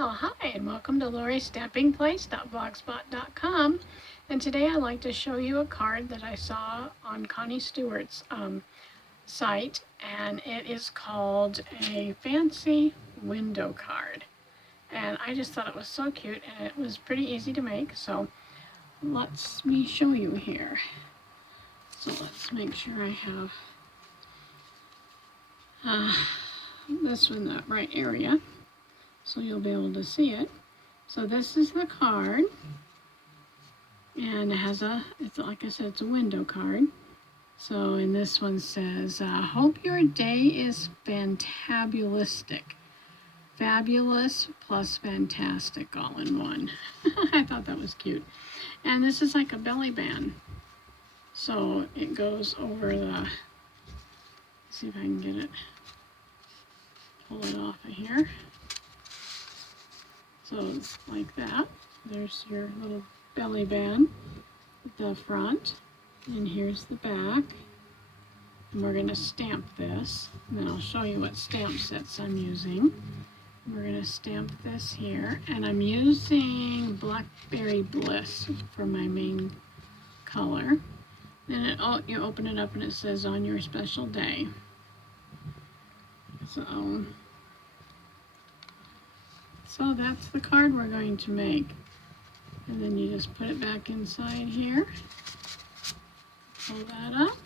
Oh, hi, and welcome to loristampingplace.blogspot.com. And today I'd like to show you a card that I saw on Connie Stewart's site, and it is called a fancy window card. And I just thought it was so cute, and it was pretty easy to make, so let me show you here. So let's make sure I have this in the right area, so you'll be able to see it. So this is the card, and it has it's like I said, it's a window card. So, and this one says, hope your day is fantabulistic. Fabulous plus fantastic all in one. I thought that was cute. And this is like a belly band. So it goes over let's see if I can get it, pull it off of here. So it's like that. There's your little belly band, the front, and here's the back. And we're going to stamp this, and then I'll show you what stamp sets I'm using. We're going to stamp this here, and I'm using Black Berry Bliss for my main color. Then you open it up and it says on your special day. So that's the card we're going to make. And then you just put it back inside here. Pull that up.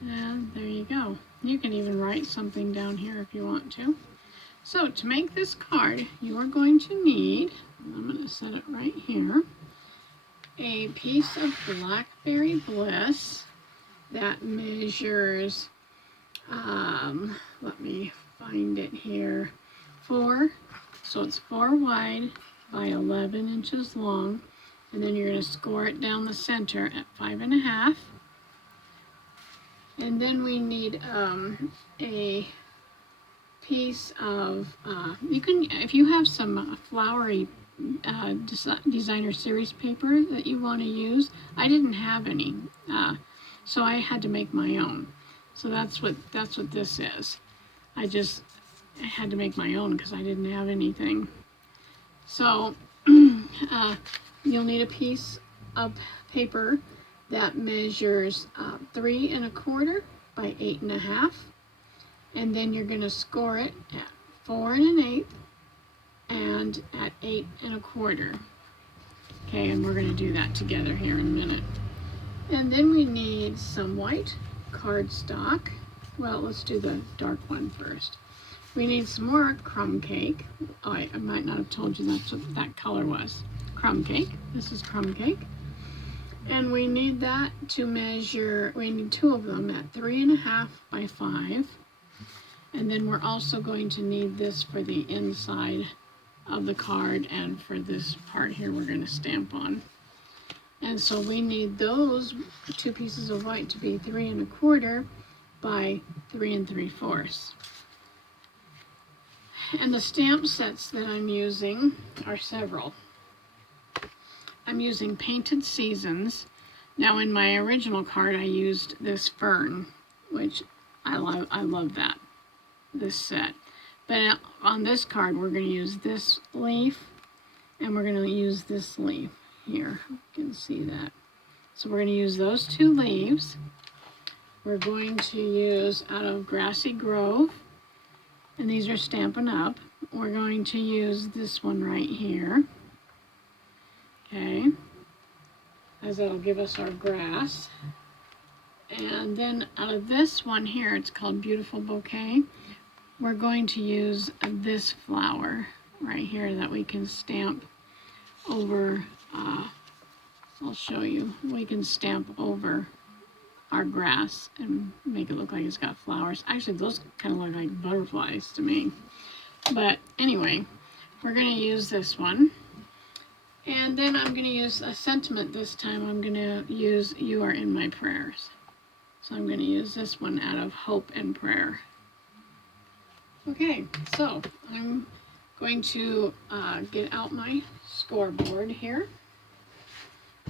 And there you go. You can even write something down here if you want to. So to make this card, you are going to need, I'm going to set it right here, a piece of Black Berry Bliss that measures, let me find it here, 4, so it's 4 wide by 11 inches long, and then you're going to score it down the center at 5.5. And then we need a piece of, you can, if you have some flowery designer series paper that you want to use. I didn't have any, so I had to make my own. So that's what this is. I had to make my own because I didn't have anything. So you'll need a piece of paper that measures 3 1/4 by 8 1/2, and then you're going to score it at 4 1/8 and at 8 1/4. Okay, and we're going to do that together here in a minute. And then we need some white cardstock. Well, let's do the dark one first. We need some more Crumb Cake. Oh, I might not have told you that's what that color was. Crumb Cake. This is Crumb Cake. And we need that to measure, we need 2 of them at 3 1/2 by 5. And then we're also going to need this for the inside of the card and for this part here we're going to stamp on. And so we need those 2 pieces of white to be 3 1/4 by 3 3/4. And the stamp sets that I'm using are several. I'm using Painted Seasons. Now in my original card I used this fern, which I love that, this set. But on this card we're going to use this leaf, and we're going to use this leaf here. You can see that. So we're going to use those 2 leaves. We're going to use out of Grassy Grove, and these are Stampin' Up. We're going to use this one right here. Okay, as that'll give us our grass. And then out of this one here, it's called Beautiful Bouquet, we're going to use this flower right here that we can stamp over, I'll show you, we can stamp over our grass and make it look like it's got flowers. Actually, those kind of look like butterflies to me. But anyway, we're going to use this one. And then I'm going to use a sentiment this time. I'm going to use You Are in My Prayers. So I'm going to use this one out of Hope and Prayer. Okay, so I'm going to get out my scoreboard here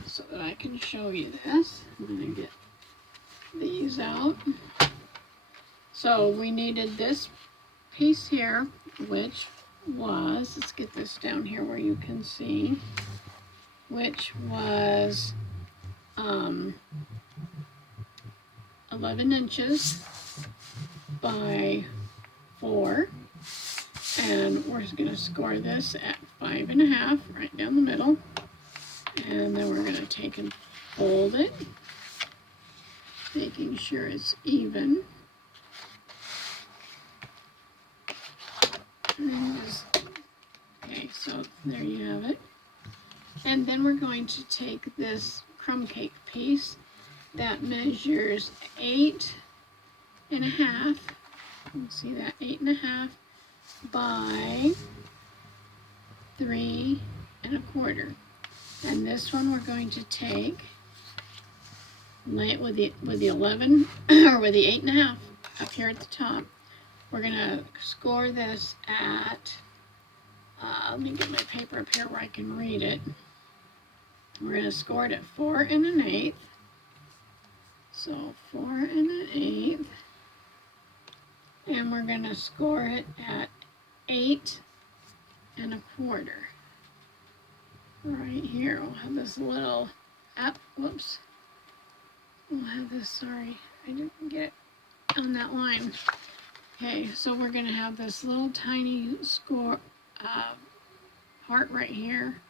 so that I can show you this. I'm going to get these out. So we needed this piece here, which was, let's get this down here where you can see, which was 11 inches by 4. And we're just going to score this at 5.5 right down the middle. And then we're going to take and fold it, making sure it's even. Okay, so there you have it. And then we're going to take this crumb cake piece that measures 8.5. You can see that 8.5 by 3.25. And this one we're going to take with the 11 or with the 8.5 up here at the top. We're gonna score this at. Let me get my paper up here where I can read it. We're gonna score it at 4 1/8. So 4 1/8, and we're gonna score it at 8 1/4. Right here, we'll have this little, whoops. We'll have this, sorry, I didn't get it on that line. Okay, so we're gonna have this little tiny score part right here,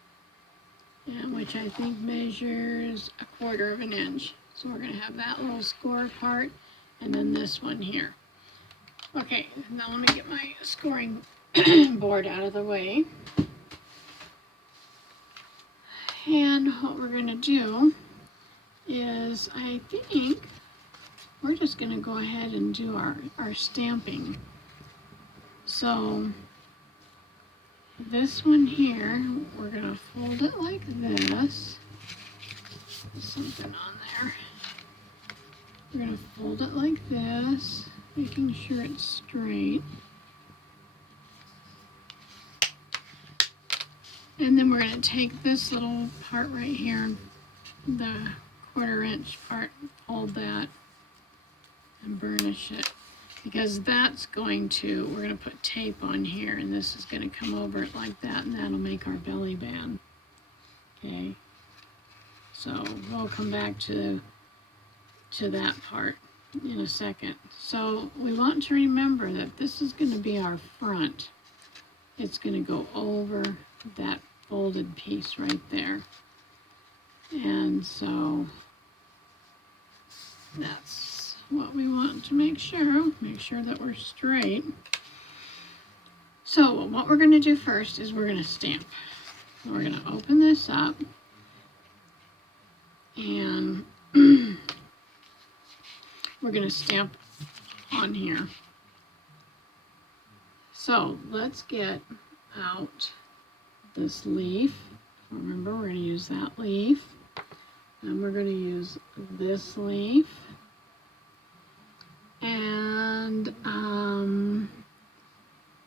and which I think measures 1/4 of an inch. So we're gonna have that little score part, and then this one here. Okay, now let me get my scoring board out of the way. And what we're going to do is, I think, we're just going to go ahead and do our stamping. So, this one here, we're going to fold it like this. There's something on there. We're going to fold it like this, making sure it's straight. And then we're going to take this little part right here, the 1/4 inch part, fold that and burnish it, because that's going to, we're going to put tape on here, and this is going to come over it like that, and that'll make our belly band. Okay, so we'll come back to that part in a second. So we want to remember that this is going to be our front. It's going to go over that folded piece right there. And so that's what we want to make sure that we're straight. So what we're going to do first is we're going to stamp. We're going to open this up, and we're going to stamp on here. So let's get out this leaf. Remember, we're going to use that leaf. And we're going to use this leaf. And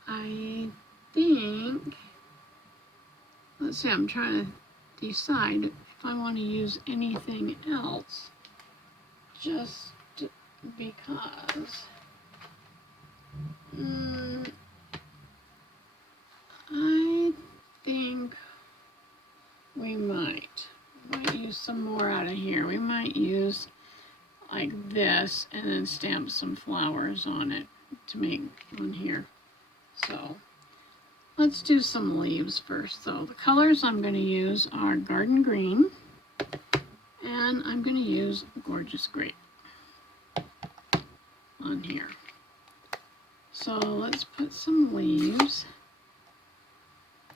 I think, let's see, I'm trying to decide if I want to use anything else, just because I think we might use some more out of here. We might use like this and then stamp some flowers on it to make one here. So let's do some leaves first. So the colors I'm going to use are Garden Green, and I'm going to use Gorgeous Grape on here. So let's put some leaves.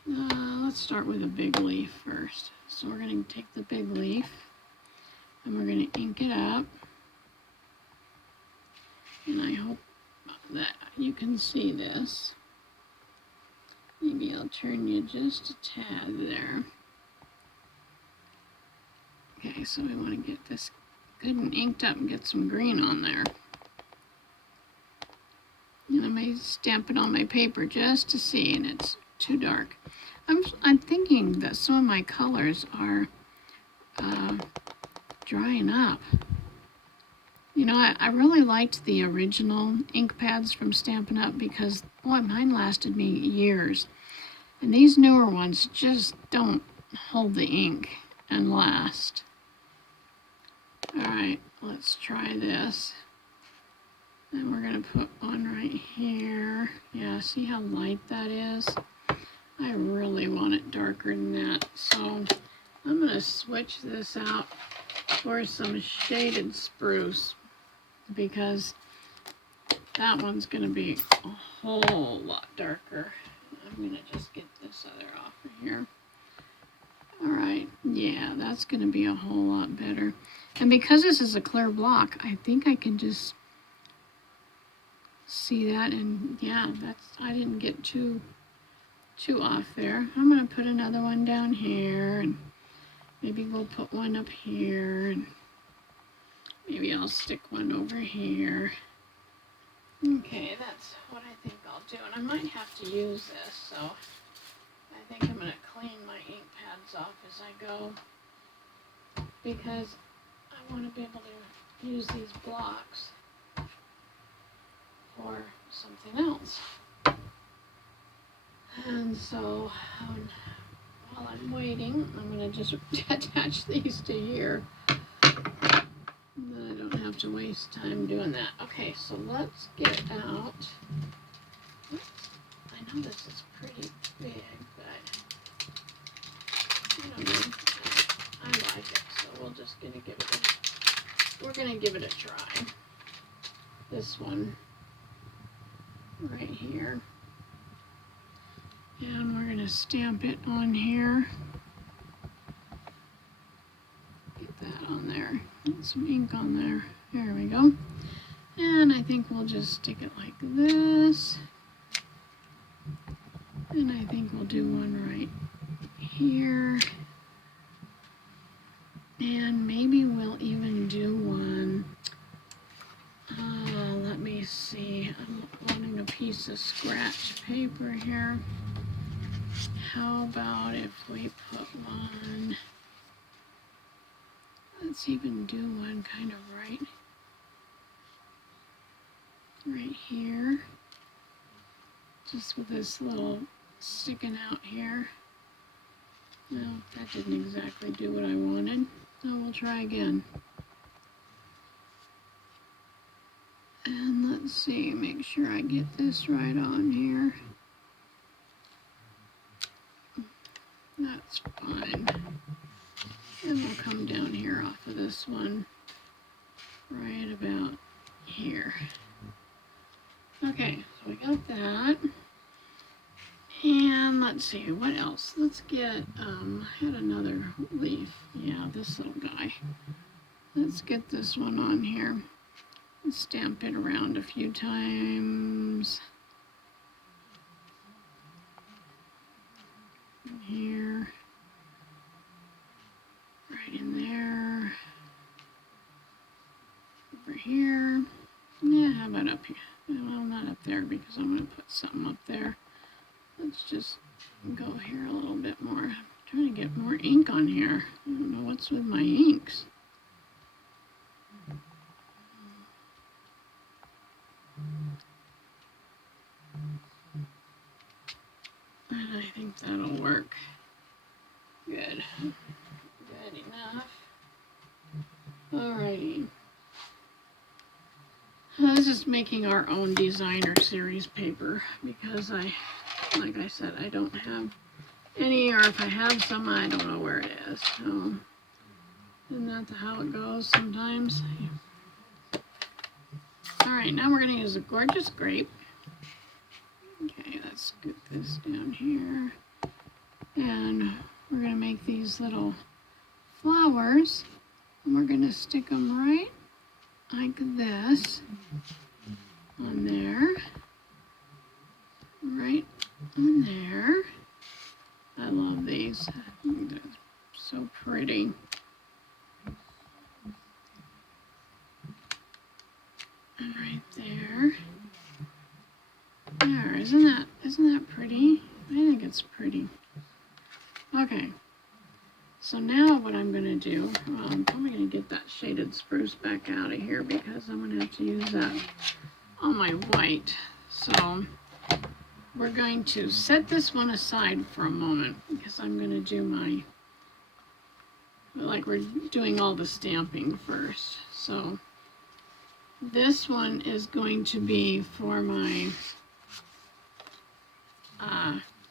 Let's start with a big leaf first. So we're going to take the big leaf and we're going to ink it up. And I hope that you can see this. Maybe I'll turn you just a tad there. Okay, so we want to get this good and inked up and get some green on there. And I may stamp it on my paper just to see, and it's too dark. I'm thinking that some of my colors are drying up. You know, I really liked the original ink pads from Stampin' Up! Because, boy, mine lasted me years. And these newer ones just don't hold the ink and last. All right, let's try this. And we're gonna put one right here. Yeah, see how light that is? I really want it darker than that. So I'm gonna switch this out for some shaded spruce because that one's gonna be a whole lot darker. I'm gonna just get this other off of here. All right, yeah, that's gonna be a whole lot better. And because this is a clear block, I think I can just see that, and yeah, I didn't get too off there. I'm gonna put another one down here, and maybe we'll put one up here, and maybe I'll stick one over here. Okay, that's what I think I'll do, and I might have to use this, so I think I'm gonna clean my ink pads off as I go because I want to be able to use these blocks for something else. And so while I'm waiting, I'm going to just attach these to here. And then I don't have to waste time doing that. Okay, so let's get out. I know this is pretty big, but I don't know. I like it, so we're gonna give it a try. This one right here. And we're gonna stamp it on here. Get that on there. Get some ink on there. There we go. And I think we'll just stick it like this. And I think we'll do one right here. And maybe we'll even do one. Let me see. I'm wanting a piece of scratch paper here. How about if we put one? Let's even do one kind of right here. Just with this little sticking out here. No, that didn't exactly do what I wanted. So we'll try again. And let's see, make sure I get this right on here. That's fine. And we'll come down here off of this one, right about here. Okay, so we got that. And let's see, what else? Let's get, I had another leaf. Yeah, this little guy. Let's get this one on here. Stamp it around a few times. Here. Right in there. Over here. Yeah, how about up here? Well, not up there because I'm going to put something up there. Let's just go here a little bit more. I'm trying to get more ink on here. I don't know what's with my inks. And I think that'll work. Good. Good enough. Alrighty. This is making our own designer series paper because like I said, I don't have any, or if I have some, I don't know where it is. So, isn't that how it goes sometimes? Alright, now we're going to use a gorgeous grape. Okay, let's scoot this down here. And we're going to make these little flowers. And we're going to stick them right like this on there. Right on there. I love these. I think they're so pretty. And right there. There, isn't that pretty? I think it's pretty. Okay. So now what I'm going to do, I'm probably going to get that shaded spruce back out of here because I'm going to have to use that on my white. So we're going to set this one aside for a moment because I'm going to do my, like we're doing all the stamping first. So this one is going to be for my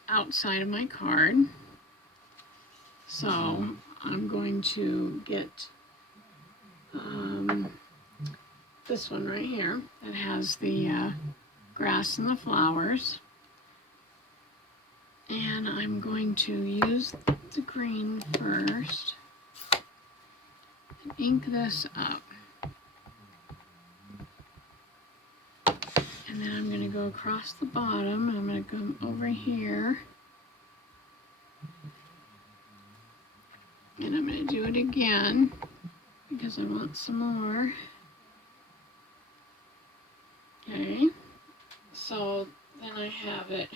outside of my card. So I'm going to get this one right here that has the grass and the flowers. And I'm going to use the green first and ink this up. And then I'm going to go across the bottom. I'm going to come over here. And I'm going to do it again because I want some more. Okay. So then I have it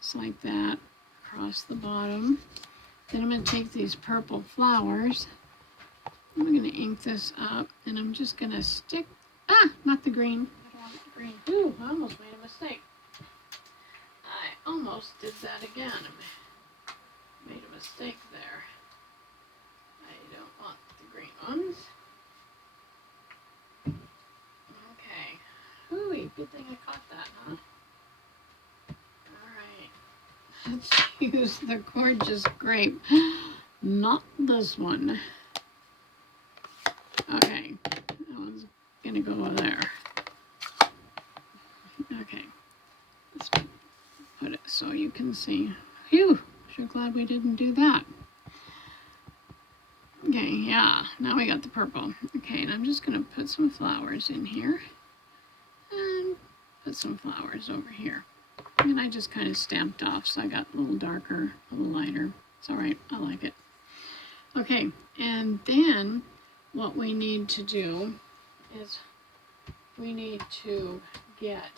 just like that across the bottom. Then I'm going to take these purple flowers. I'm going to ink this up and I'm just going to stick. Not the green. I don't want the green. Ooh, I almost made a mistake. I almost did that again. I made a mistake there. I don't want the green ones. Okay. Ooh, good thing I caught that, huh? Alright. Let's use the gorgeous grape. Not this one. Okay. That one's gonna go there. Okay, let's put it so you can see. Phew, sure glad we didn't do that. Okay, yeah, now we got the purple. Okay, and I'm just gonna put some flowers in here and put some flowers over here. And I just kind of stamped off, so I got a little darker, a little lighter. It's all right, I like it. Okay, and then what we need to do is we need to get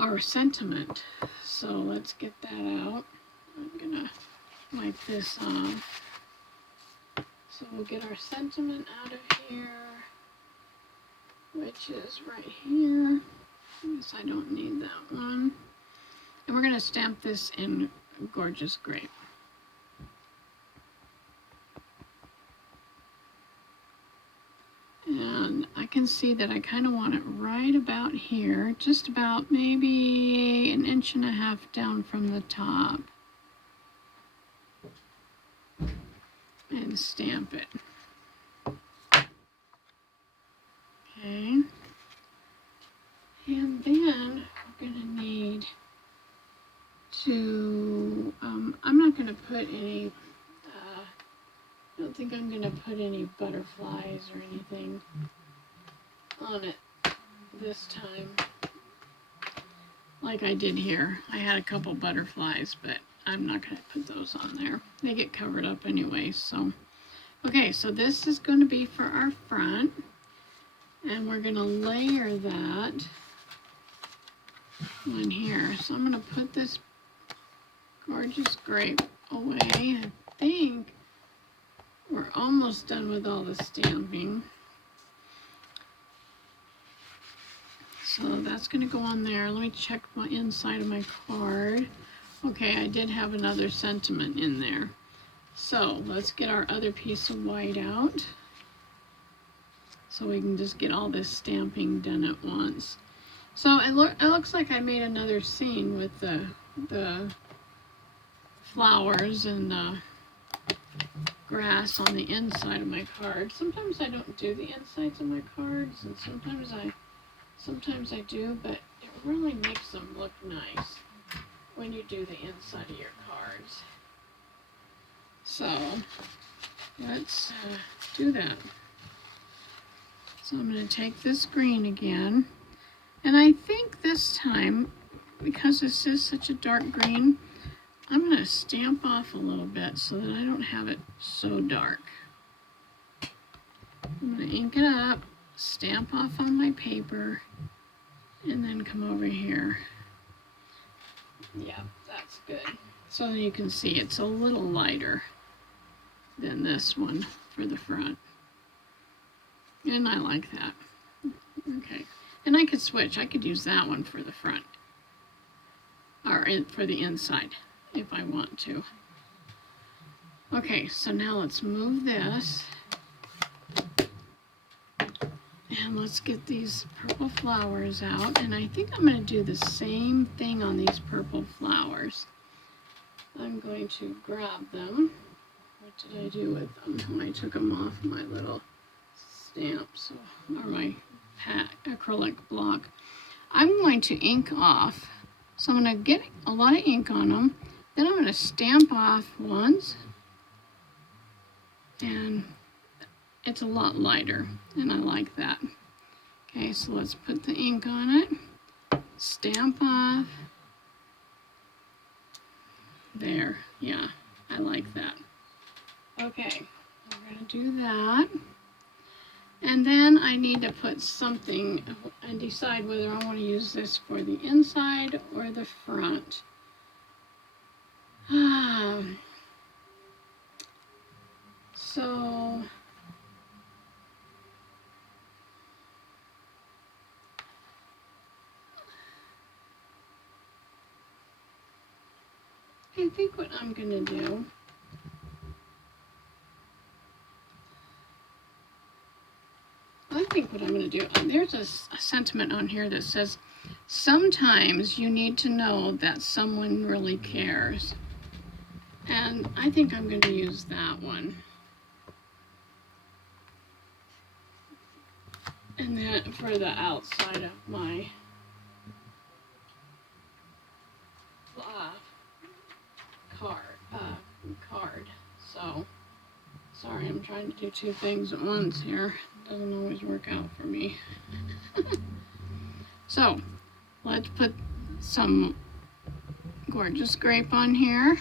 our sentiment. So let's get that out. I'm gonna wipe this off. So we'll get our sentiment out of here, which is right here. I guess I don't need that one. And we're gonna stamp this in Gorgeous Grape. And I can see that I kind of want it right about here, just about maybe 1.5 inches down from the top. And stamp it. Okay. And then we're going to need to, I'm not going to put any, I don't think I'm going to put any butterflies or anything on it this time. Like I did here. I had a couple butterflies, but I'm not going to put those on there. They get covered up anyway, so. Okay, so this is going to be for our front. And we're going to layer that on here. So I'm going to put this Gorgeous Grape away. I think we're almost done with all the stamping. So that's going to go on there. Let me check my inside of my card. Okay, I did have another sentiment in there. So let's get our other piece of white out so we can just get all this stamping done at once. So it looks like I made another scene with the flowers and the grass on the inside of my card. Sometimes I don't do the insides of my cards, and sometimes I do, but it really makes them look nice when you do the inside of your cards. So let's do that. So I'm going to take this green again, and I think this time, because this is such a dark green, I'm going to stamp off a little bit so that I don't have it so dark. I'm going to ink it up, stamp off on my paper, and then come over here. Yeah, that's good. So you can see it's a little lighter than this one for the front. And I like that. Okay. And I could switch. I could use that one for the front. Or for the inside, if I want to. Okay, so now let's move this. And let's get these purple flowers out. And I think I'm going to do the same thing on these purple flowers. I'm going to grab them. What did I do with them? I took them off my little stamps or my acrylic block. I'm going to ink off. So I'm going to get a lot of ink on them. Then I'm going to stamp off ones. And it's a lot lighter, and I like that. Okay, so let's put the ink on it. Stamp off. There, yeah, I like that. Okay, we're going to do that. And then I need to put something and decide whether I want to use this for the inside or the front. So I think what I'm going to do there's a sentiment on here that says, sometimes you need to know that someone really cares. And I think I'm going to use that one. And then for the outside of my card. So, sorry, I'm trying to do two things at once here. Doesn't always work out for me. So, let's put some gorgeous grape on here.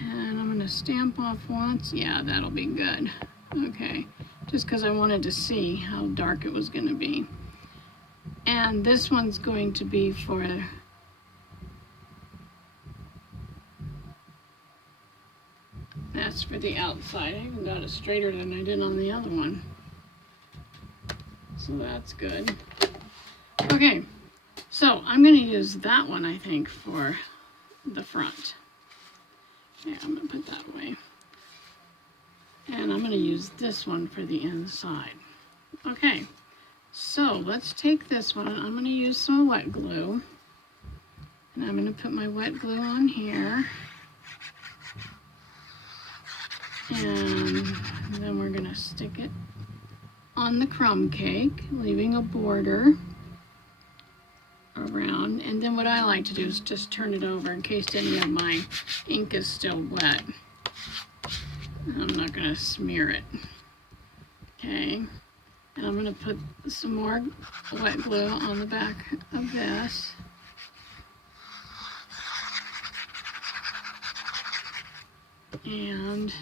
And I'm going to stamp off once. Yeah, that'll be good. Okay, just because I wanted to see how dark it was going to be. And this one's going to be for that's for the outside. I even got it straighter than I did on the other one. So that's good. Okay, so I'm going to use that one, I think, for the front. Yeah, I'm going to put that away. And I'm going to use this one for the inside. Okay, so let's take this one. I'm going to use some wet glue. And I'm going to put my wet glue on here. And then we're going to stick it on the crumb cake, leaving a border around. And then what I like to do is just turn it over in case any of my ink is still wet. I'm not going to smear it. Okay. And I'm going to put some more wet glue on the back of this. And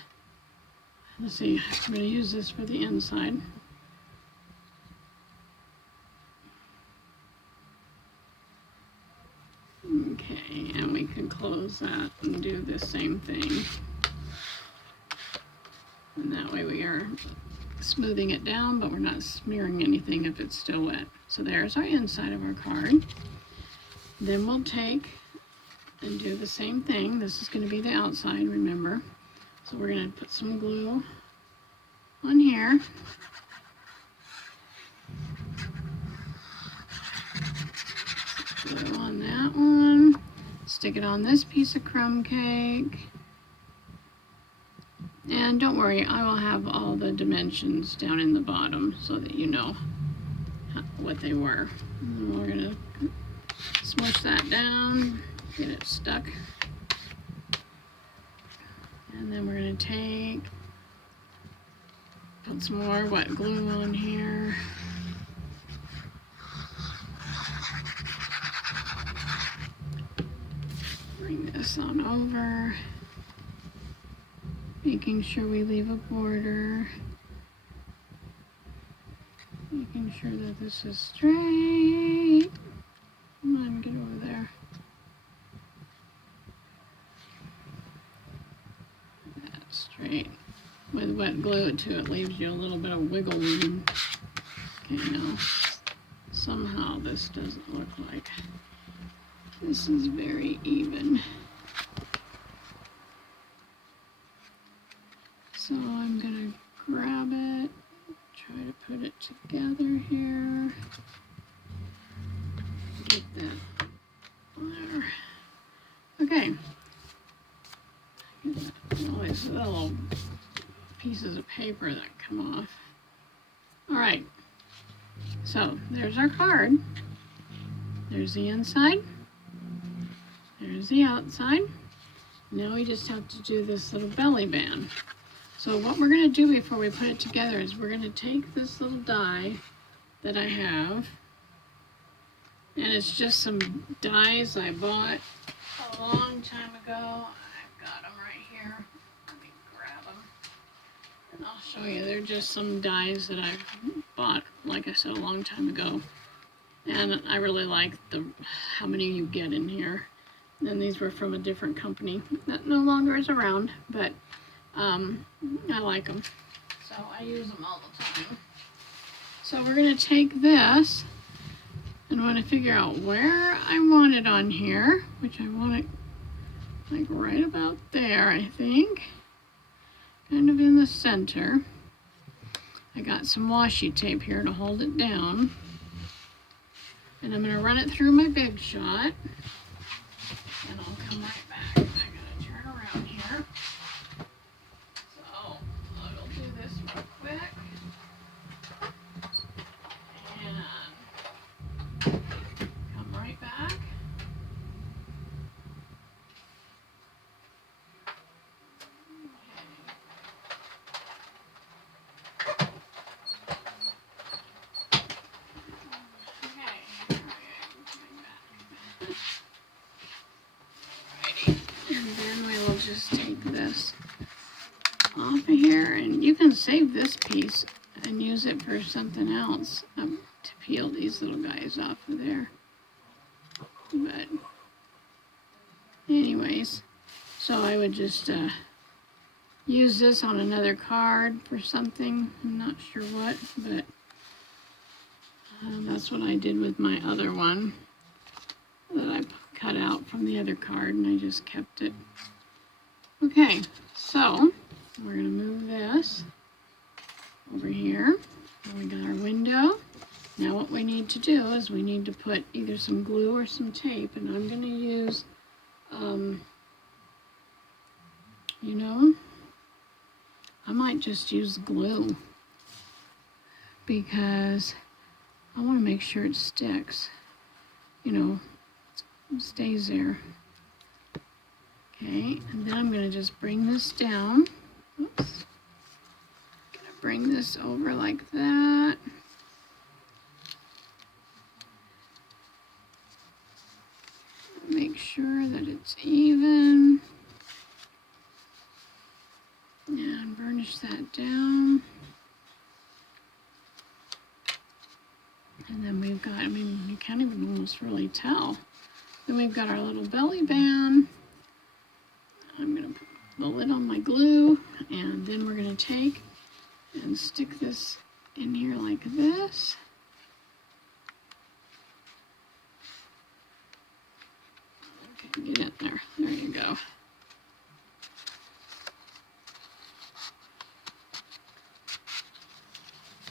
let's see, I'm going to use this for the inside. Okay, and we can close that and do the same thing. And that way we are smoothing it down, but we're not smearing anything if it's still wet. So there's our inside of our card. Then we'll take and do the same thing. This is going to be the outside, remember. So we're going to put some glue on here. Glue on that one. Stick it on this piece of crumb cake. And don't worry, I will have all the dimensions down in the bottom so that you know what they were. And we're going to smush that down, get it stuck. And then we're going to put some more wet glue on here. Bring this on over. Making sure we leave a border. Making sure that this is straight. Come on, get over there. with wet glue too, it leaves you a little bit of wiggle room. Okay, now somehow this doesn't look like this is very even. So I'm gonna grab it, try to put it together here. Get that there. Okay. All these little pieces of paper that come off. All right. So there's our card. There's the inside. There's the outside. Now we just have to do this little belly band. So what we're going to do before we put it together is we're going to take this little die that I have, and it's just some dies I bought a long time ago. I've got them right here. Let me grab them and I'll show you. They're just some dies that I've bought, like I said, a long time ago. And I really like how many you get in here. And these were from a different company that no longer is around, but I like them. So I use them all the time. So we're going to take this and want to figure out where I want it on here, which I want it like right about there, I think. Kind of in the center. I got some washi tape here to hold it down. And I'm going to run it through my Big Shot. And I'll come right back. I gotta turn around here. So I'll do this real quick. And come right back. Just take this off of here, and you can save this piece and use it for something else to peel these little guys off of there. But anyways, so I would just use this on another card for something. I'm not sure what, but that's what I did with my other one that I cut out from the other card, and I just kept it. Okay, so we're going to move this over here. And we got our window. Now what we need to do is we need to put either some glue or some tape, and I'm going to use, you know, I might just use glue because I want to make sure it sticks, you know, it stays there. Okay, and then I'm going to just bring this down. Oops. Going to bring this over like that. Make sure that it's even. And burnish that down. And then we've got, I mean, you can't even almost really tell. Then we've got our little belly band. I'm going to put the lid on my glue, and then we're going to take and stick this in here like this. Okay, get in there. There you go.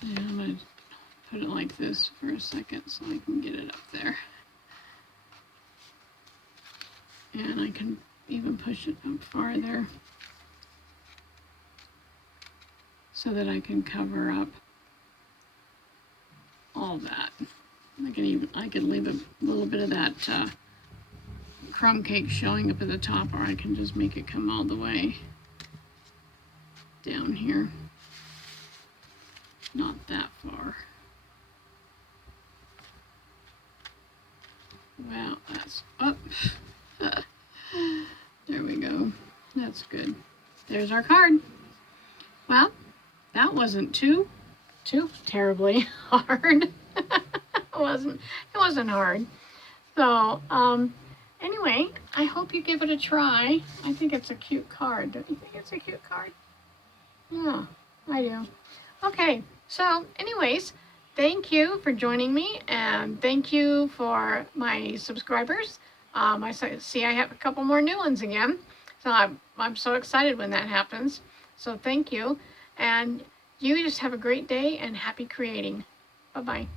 And I'm going to put it like this for a second so I can get it up there. And I can even push it up farther so that I can cover up all that. I could leave a little bit of that crumb cake showing up at the top, or I can just make it come all the way down here. Not that far. Wow, that's up. There we go. That's good. There's our card. Well, that wasn't too terribly hard. It wasn't hard. So, anyway, I hope you give it a try. I think it's a cute card. Don't you think it's a cute card? Yeah, I do. Okay, so anyways, thank you for joining me, and thank you for my subscribers. See I have a couple more new ones again, so I'm so excited when that happens. So thank you, and you just have a great day and happy creating. Bye-bye.